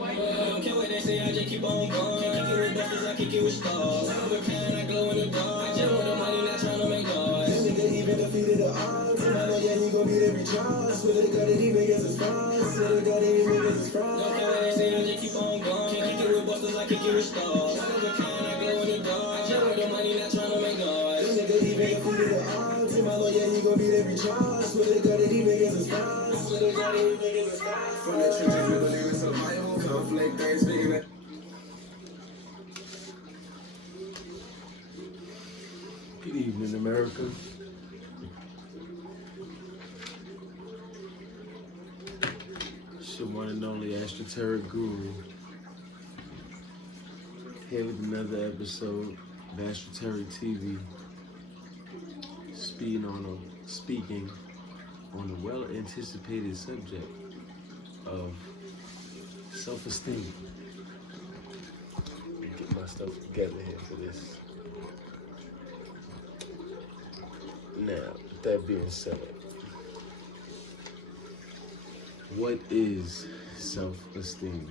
Can't wait, they say I just keep on going. Can't kick it with busters, I kick it with stars. One of a kind, I glow in the dark. I just want the money, not trying to make noise. This nigga even defeated the odds. And I know, yeah, he gon' beat every charge. Swear to God that he niggas is frauds. Swear to God that he niggas is frauds. Can't wait, they say I just keep on going. Can't kick it with busters, I kick it with stars. One of a kind, I glow in the dark. I just want the money, not trying to make noise. This nigga even defeated the odds. And I know, yeah, he gon' beat every charge. Swear to God that he niggas is frauds. Swear to God that he niggas is frauds. From the trenches, we believe in survival. Conflict, things figuring. Good evening, America. It's your one and only Astroteric Guru, here with another episode of Astroteric TV, speaking on a well-anticipated subject of self-esteem. Get my stuff together here for this. Now, with that being said, what is self-esteem?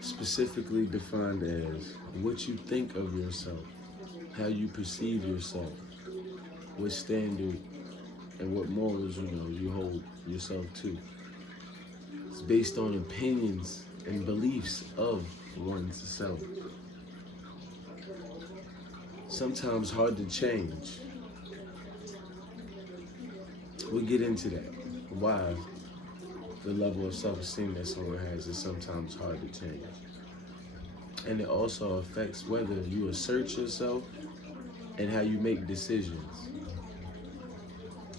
Specifically defined as what you think of yourself, how you perceive yourself, what standard and what morals you hold yourself to. It's based on opinions and beliefs of one's self. Sometimes hard to change. We'll get into that. Why the level of self-esteem that someone has is sometimes hard to change. And it also affects whether you assert yourself and how you make decisions.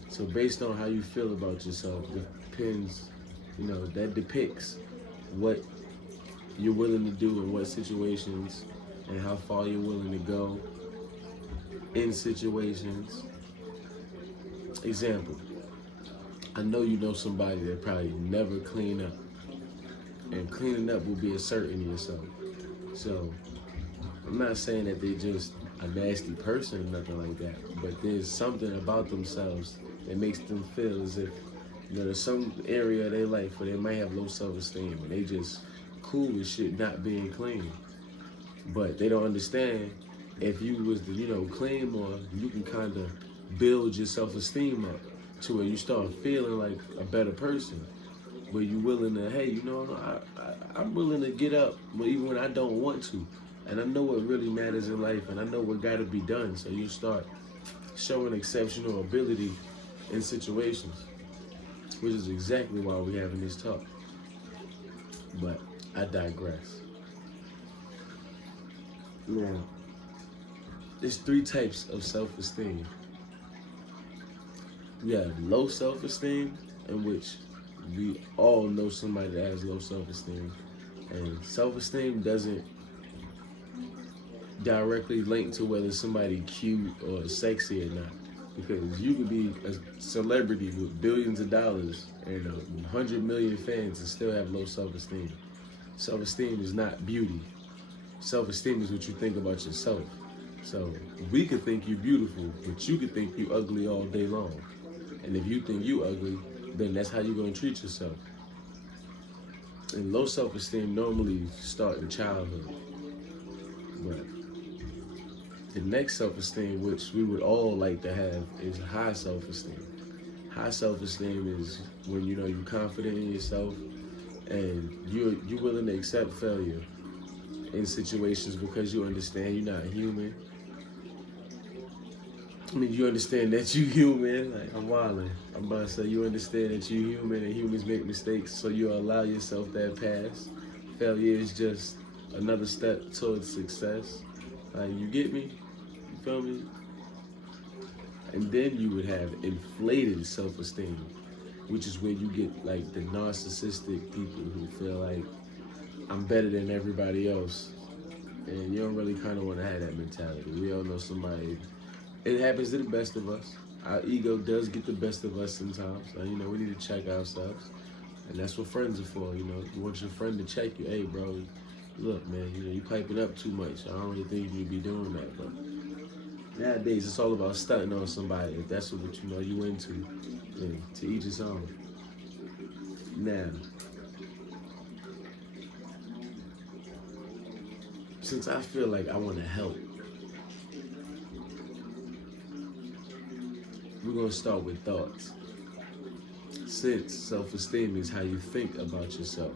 So based on how you feel about yourself, depends, that depicts what you're willing to do in what situations and how far you're willing to go in situations. Example, I know you know somebody that probably never clean up. And cleaning up will be asserting yourself. So, I'm not saying that they're just a nasty person or nothing like that, but there's something about themselves that makes them feel as if, there's some area of their life where they might have low self-esteem and they just cool with shit not being clean. But they don't understand if you was to, clean more, you can kind of build your self-esteem up to where you start feeling like a better person, where you're willing to, hey, I'm willing to get up even when I don't want to. And I know what really matters in life, and I know what got to be done. So you start showing exceptional ability in situations, which is exactly why we're having this talk. But I digress. Now, there's three types of self-esteem. We have low self-esteem, in which we all know somebody that has low self-esteem. And self-esteem doesn't directly link to whether somebody cute or sexy or not. Because you could be a celebrity with billions of dollars and 100 million fans and still have low self-esteem. Self-esteem is not beauty. Self-esteem is what you think about yourself. So we could think you're beautiful, but you could think you ugly all day long. And if you think you ugly, then that's how you're gonna treat yourself. And low self-esteem normally start in childhood. But the next self-esteem, which we would all like to have, is high self-esteem. High self-esteem is when you're confident in yourself and you're willing to accept failure in situations because you understand you're not human. You understand that you're human. Like, I'm wilding. I'm about to say you understand that you're human and humans make mistakes, so you allow yourself that pass. Failure is just another step towards success. You get me? You feel me? And then you would have inflated self-esteem, which is where you get like the narcissistic people who feel like I'm better than everybody else. And you don't really kind of want to have that mentality. We all know somebody. It happens to the best of us. Our ego does get the best of us sometimes. We need to check ourselves. And that's what friends are for, You want your friend to check you. Hey, bro, look, man, you piping up too much. I don't really think you'd be doing that. But nowadays, it's all about stunting on somebody. If that's what you into, then to each his own. Now, since I feel like I want to help, we're going to start with thoughts. Since self-esteem is how you think about yourself,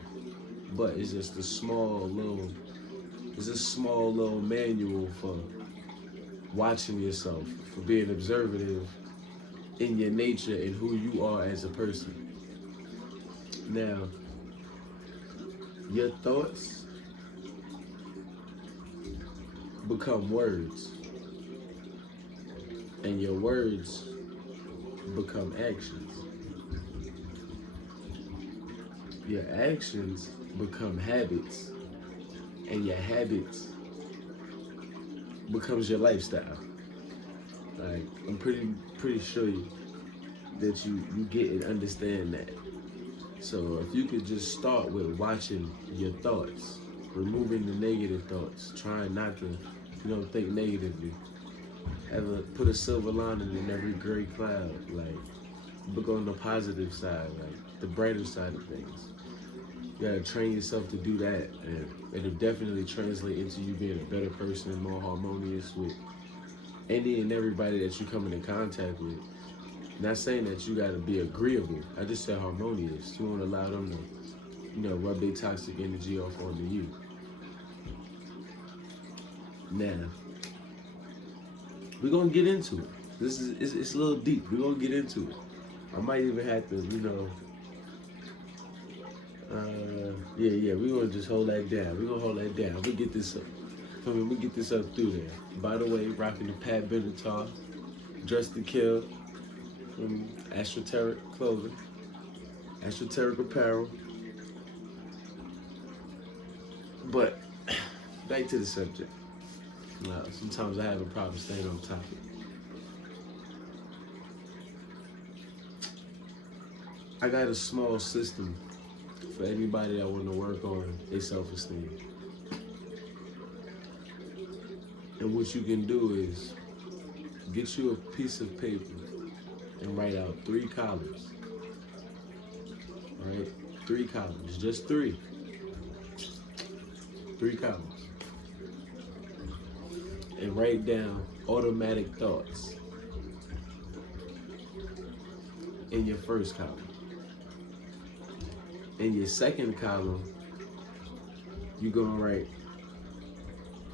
but it's just a small little manual for watching yourself, for being observative in your nature and who you are as a person. Now, your thoughts become words, and your words become actions. Your actions become habits, and your habits becomes your lifestyle. Like, I'm pretty sure that you get and understand that. So if you could just start with watching your thoughts, removing the negative thoughts, trying not to, think negatively. Put a silver lining in every gray cloud. Like, look on the positive side, like the brighter side of things. You gotta train yourself to do that, and it'll definitely translate into you being a better person and more harmonious with any and everybody that you come into contact with. Not saying that you gotta be agreeable. I just said harmonious. You won't allow them to, rub their toxic energy off onto you. Now, we're gonna get into it. It's a little deep. We're gonna get into it. I might even have to, we're gonna just hold that down. We're gonna hold that down. We'll get this up. We'll get this up through there. By the way, rocking the Pat Benatar, Dressed to Kill, from Astroteric clothing, Astroteric apparel. But back to the subject. Sometimes I have a problem staying on topic. I got a small system for anybody that want to work on their self-esteem. And what you can do is get you a piece of paper and write out 3 columns. All right? 3 columns, just 3. 3 columns. And write down automatic thoughts in your first column. In your second column, you're gonna write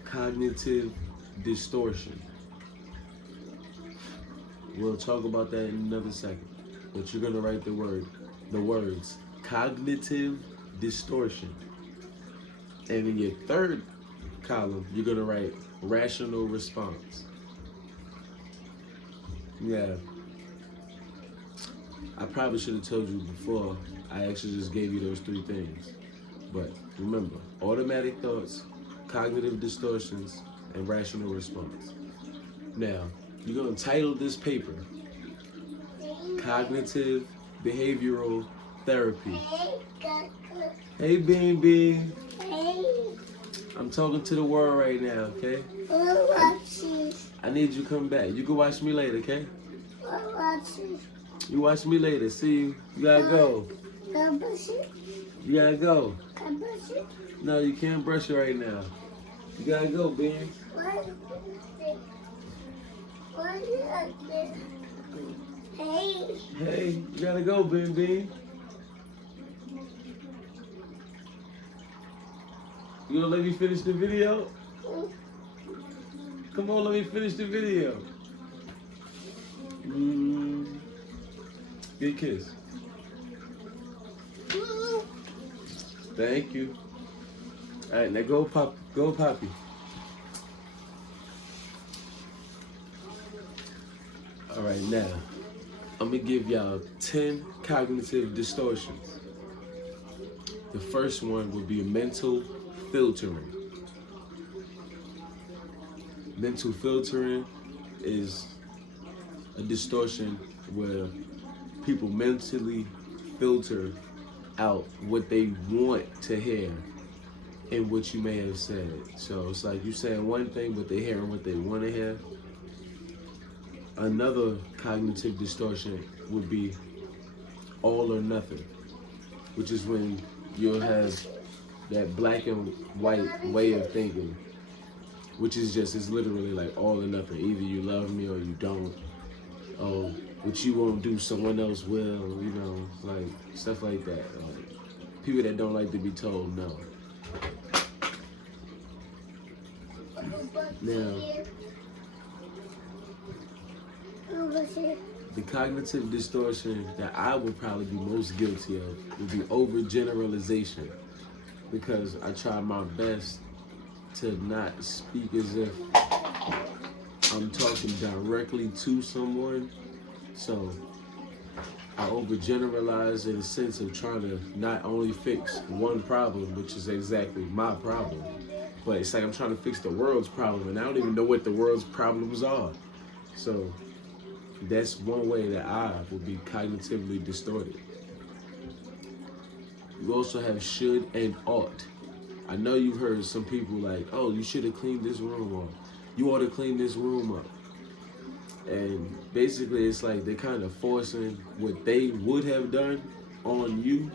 cognitive distortion. We'll talk about that in another second. But you're gonna write the words cognitive distortion. And in your third column, you're gonna write rational response. Yeah. I probably should have told you before. I actually just gave you those 3 things. But remember, automatic thoughts, cognitive distortions, and rational response. Now, you're going to title this paper Cognitive Behavioral Therapy. Hey, Bean Bean. Hey. I'm talking to the world right now, okay? I need you to come back. You can watch me later, okay? You watch me later. See you. You gotta go. You gotta go. No, you can't brush it right now. You gotta go, Bean. Hey, you gotta go, Bean Bean. You gonna let me finish the video? Come on, let me finish the video. Good kiss. Thank you. All right, now go, Pop. Go, Poppy. All right, now I'm gonna give y'all 10 cognitive distortions. The first one would be mental filtering. Mental filtering is a distortion where people mentally filter out what they want to hear and what you may have said. So it's like you saying one thing, but they're hearing what they want to hear. Another cognitive distortion would be all or nothing. which is when you'll have that black and white way of thinking, which is just, it's literally like all or nothing. Either you love me or you don't. Oh, what you won't do, someone else will, you know, like stuff like that. Like, people that don't like to be told no. Now, the cognitive distortion that I would probably be most guilty of would be overgeneralization, because I try my best to not speak as if I'm talking directly to someone. So I overgeneralize in a sense of trying to not only fix one problem, which is exactly my problem, but it's like I'm trying to fix the world's problem, and I don't even know what the world's problems are. So that's one way that I will be cognitively distorted. You also have should and ought. I know you've heard some people like, oh, you should have cleaned this room up. You ought to clean this room up. And basically it's like they're kind of forcing what they would have done on you,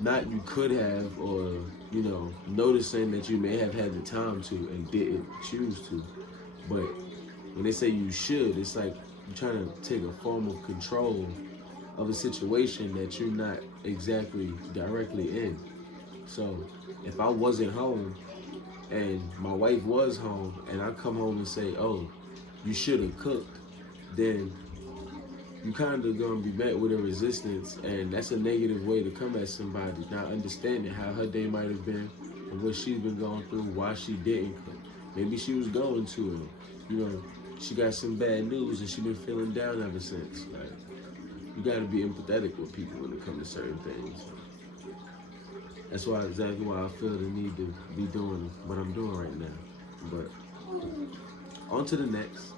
not you could have, or, you know, noticing that you may have had the time to and didn't choose to. But when they say you should, it's like you're trying to take a form of control of a situation that you're not exactly directly in. So if I wasn't home and my wife was home and I come home and say, oh, you should have cooked, then you kind of gonna be met with a resistance, and that's a negative way to come at somebody, not understanding how her day might have been and what she's been going through, why she didn't cook. Maybe she was going to it, you know, she got some bad news and she been feeling down ever since. Like, you gotta be empathetic with people when it comes to certain things. That's why, exactly why I feel the need to be doing what I'm doing right now. But on to the next.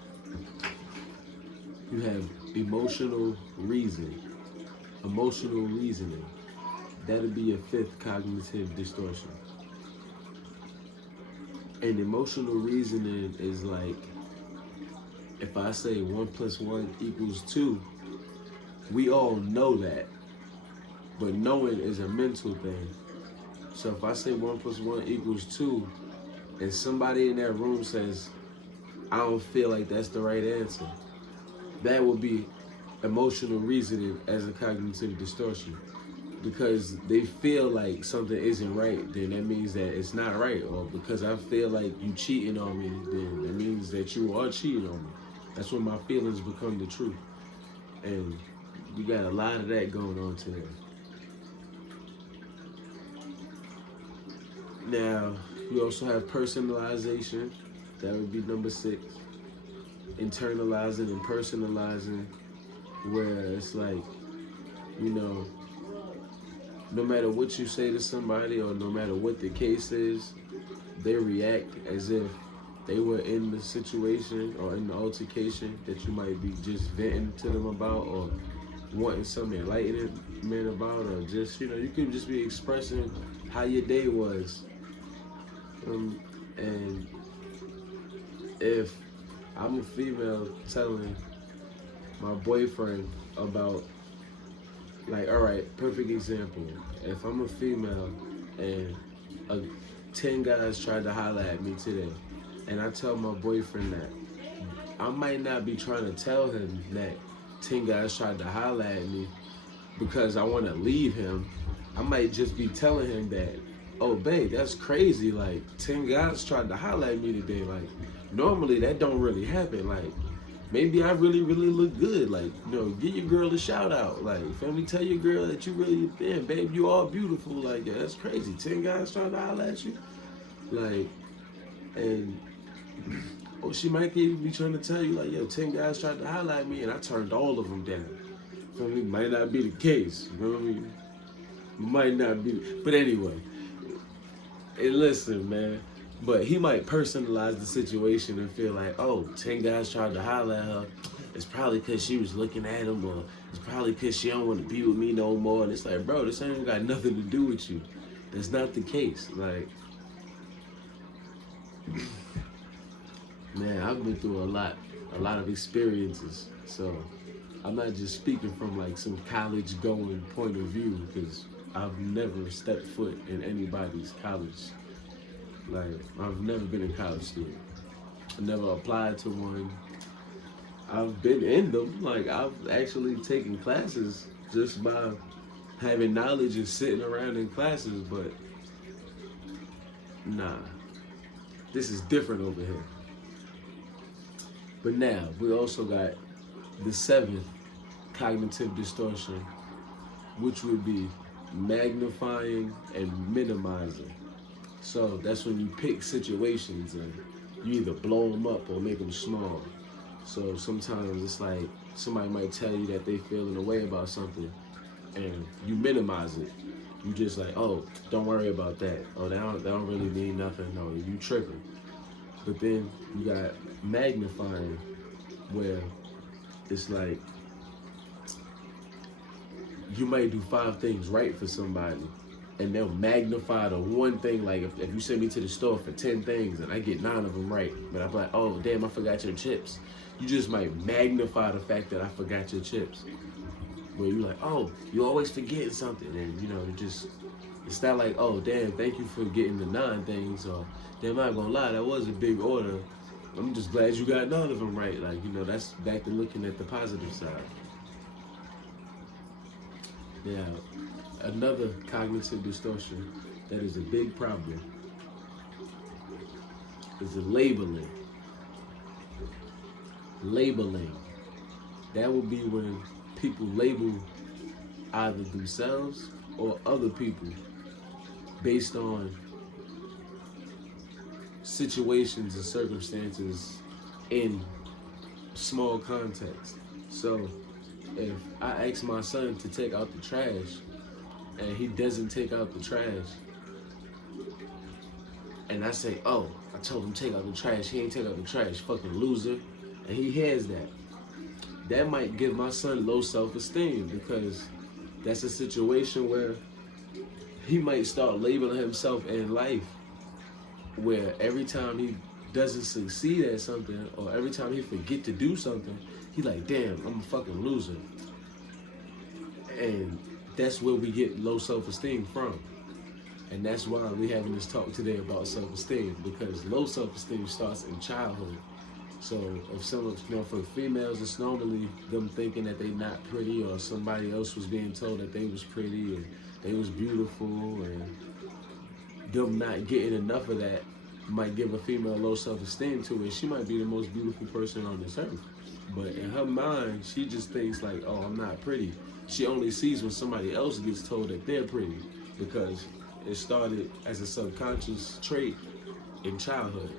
You have emotional reason. Emotional reasoning. That'll be your fifth cognitive distortion. And emotional reasoning is like, if I say 1 + 1 = 2, we all know that. But knowing is a mental thing. So if I say 1 + 1 = 2, and somebody in that room says, I don't feel like that's the right answer, that would be emotional reasoning as a cognitive distortion. Because they feel like something isn't right, then that means that it's not right. Or because I feel like you cheating on me, then that means that you are cheating on me. That's when my feelings become the truth. And you got a lot of that going on today. Now, you also have personalization. That would be number 6. Internalizing and personalizing, where it's like, you know, no matter what you say to somebody or no matter what the case is, they react as if they were in the situation or in the altercation that you might be just venting to them about, or wanting some enlightenment about, or just, you know, you could just be expressing how your day was. And if I'm a female telling my boyfriend about, like, all right, perfect example. If I'm a female and 10 guys tried to holler at me today, and I tell my boyfriend that, I might not be trying to tell him that 10 guys tried to holler at me because I want to leave him. I might just be telling him that, oh, babe, that's crazy. Like, 10 guys tried to holler at me today. Like, normally that don't really happen. Like, maybe I really, really look good. Like, you know, give your girl a shout out. Like, family, tell your girl that you really, man, babe, you all beautiful. Like, yeah, that's crazy. 10 guys trying to holler at you. Like, and, or she might even be trying to tell you, like, yo, 10 guys tried to holler at me and I turned all of them down. You know what I mean? Might not be the case. You know what I mean? Might not be. But anyway. And listen, man, but he might personalize the situation and feel like, oh, 10 guys tried to holler at her. It's probably because she was looking at him, or it's probably because she don't want to be with me no more. And it's like, bro, this ain't got nothing to do with you. That's not the case. Like, man, I've been through a lot of experiences. So I'm not just speaking from like some college going point of view, because I've never stepped foot in anybody's college. Like, I've never been in college student. I never applied to one. I've been in them. Like, I've actually taken classes just by having knowledge and sitting around in classes, but nah, this is different over here. But now, we also got the seventh cognitive distortion, which would be magnifying and minimizing. So that's when you pick situations and you either blow them up or make them small. So sometimes it's like somebody might tell you that they feeling a way about something and you minimize it. You just like, oh, don't worry about that. Oh, that don't really mean nothing. No, you tripping. But then you got magnifying, where it's like you might do 5 things right for somebody and they'll magnify the one thing. Like if you send me to the store for 10 things and I get 9 of them right, but I'm like, oh damn, I forgot your chips. You just might magnify the fact that I forgot your chips. Where you're like, oh, you always forgetting something, and you know, it's not like, oh damn, thank you for getting the 9 things, or damn, I'm not gonna lie, that was a big order. I'm just glad you got none of them right. Like, you know, that's back to looking at the positive side. Now, another cognitive distortion that is a big problem is the labeling. Labeling. That would be when people label either themselves or other people based on situations and circumstances in small context. So if I ask my son to take out the trash and he doesn't take out the trash, and I say, oh, I told him take out the trash, he ain't take out the trash, fucking loser, and he hears that might give my son low self-esteem, because that's a situation where he might start labeling himself in life, where every time he doesn't succeed at something, or every time he forget to do something, he like, damn, I'm a fucking loser. And that's where we get low self-esteem from. And that's why we're having this talk today about self-esteem, because low self-esteem starts in childhood. So if someone, you know, for females, it's normally them thinking that they not pretty, or somebody else was being told that they was pretty and they was beautiful, and them not getting enough of that might give a female low self-esteem to it. She might be the most beautiful person on this earth, but in her mind, she just thinks like, oh, I'm not pretty. She only sees when somebody else gets told that they're pretty, because it started as a subconscious trait in childhood.